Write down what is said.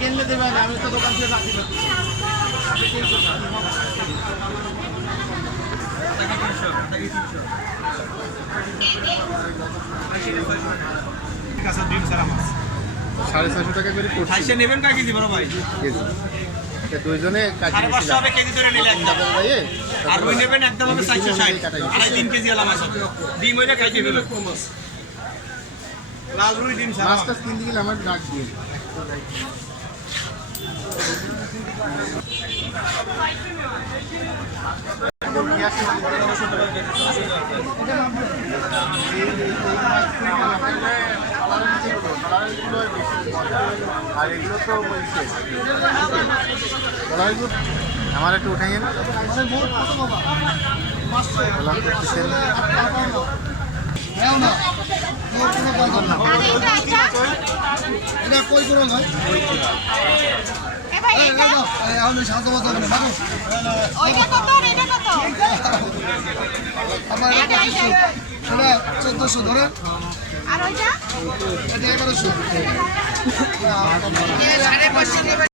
কিনলে দেবেন, আমি তো দোকান থেকে রাখি না। ডিম সারা মাছ 650 টাকা করে পড়ছে খাইছে নেবেন কয় কেজি বড় ভাই? কেজি। এটা দুইজনে কাটি 550 হবে কেজি ধরে নিলে একদম। ভাইয়ে আর ওই নেবেন একদম হবে 460 আড়াই 3 কেজি আলা মাছ হবে। ডিম ওইটা খাইছে ফেলো লাল রুই ডিম সারা মাছটা কিনতে গেলে আমার ডাক দিয়ে আর এগুলো তো আমার একটু উঠে গেল এটা কই করো ভাই আমার 1400 ধরে আর ওইটা এটা 1100